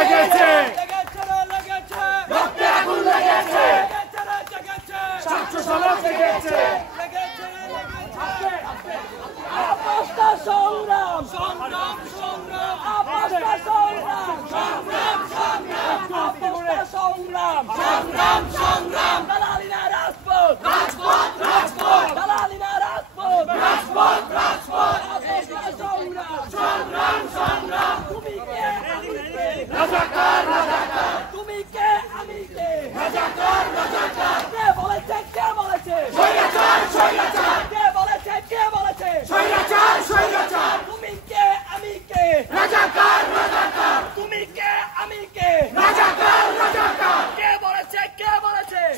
জেগেছে রক্তে আগুন লেগেছে ছাত্র সমাজ জেগেছে আপস্তা সংগ্রাম সংগ্রাম সংগ্রাম আপস্তা সংগ্রাম সংগ্রাম সংগ্রাম আপস্তা সংগ্রাম সংগ্রাম সংগ্রাম দালালিনা রাজপথ রাজপথ রাজপথ দালালিনা রাজপথ রাজপথ রাজপথ আপস্তা সংগ্রাম সংগ্রাম সংগ্রাম তুমি কে আমি কে রাজাকার রাজাকার তুমি কে আমি কে রাজাকার রাজাকার কে বলেছে স্বৈরাচার স্বৈরাচার কে বলেছে স্বৈরাচার স্বৈরাচার তুমি কে আমি কে রাজাকার রাজাকার তুমি কে আমি কে রাজাকার রাজাকার কে বলেছে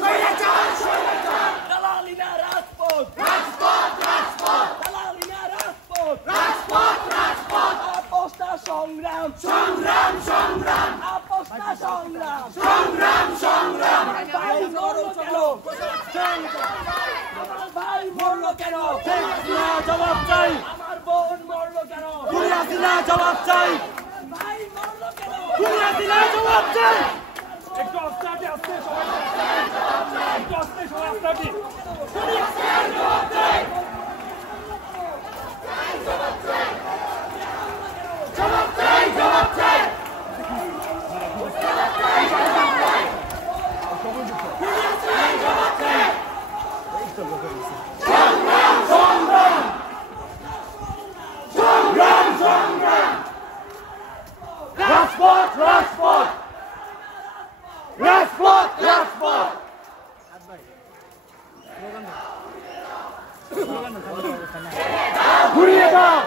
স্বৈরাচার স্বৈরাচার দালালিনা রাজপথ রাজপথ রাজপথ দালালিনা রাজপথ রাজপথ রাজপথ আপস্তা সংগ্রাম সংগ্রাম সংগ্রাম আপস্তা সংগ্রাম সংগ্রাম সংগ্রাম ভাই মরলো কেন আমার ভাই মরলো কেন জবাব চাই আমার বোন মরলো কেন খুনিরা জবাব চাই ভাই মরলো কেন খুনিরা জবাব চাই একটু আস্তে আস্তে সবাই একটু আস্তে সবাই আস্তে জবাব চাই জবাব চাই জবাব চাই সংগ্রাম সংগ্রাম সংগ্রাম সংগ্রাম রাজপথ রাজপথ রাজপথ রাজপথ ঘুরিয়ে দাও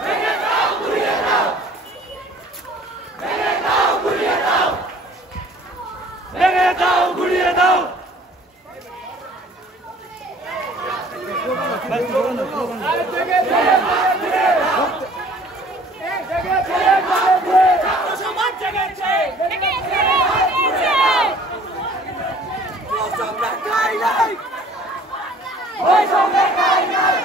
ভেঙে দাও ঘুরিয়ে দাও ভেঙে দাও ঘুরিয়ে দাও ভেঙে দাও ঘুরিয়ে দাও সমাজ জেগেছে সঙ্গে খাই নাই ওই সঙ্গে খাই নাই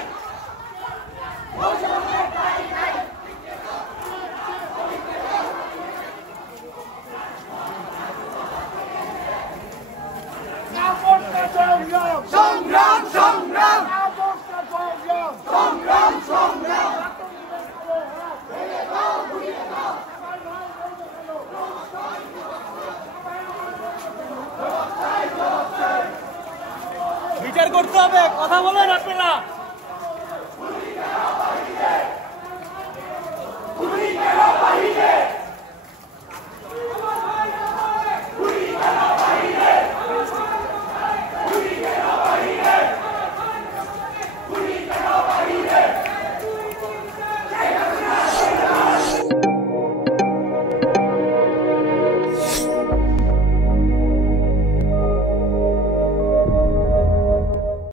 সংগ্রাম সংগ্রাম সংগ্রাম সংগ্রাম বিচার করতে হবে কথা বলেন আপনারা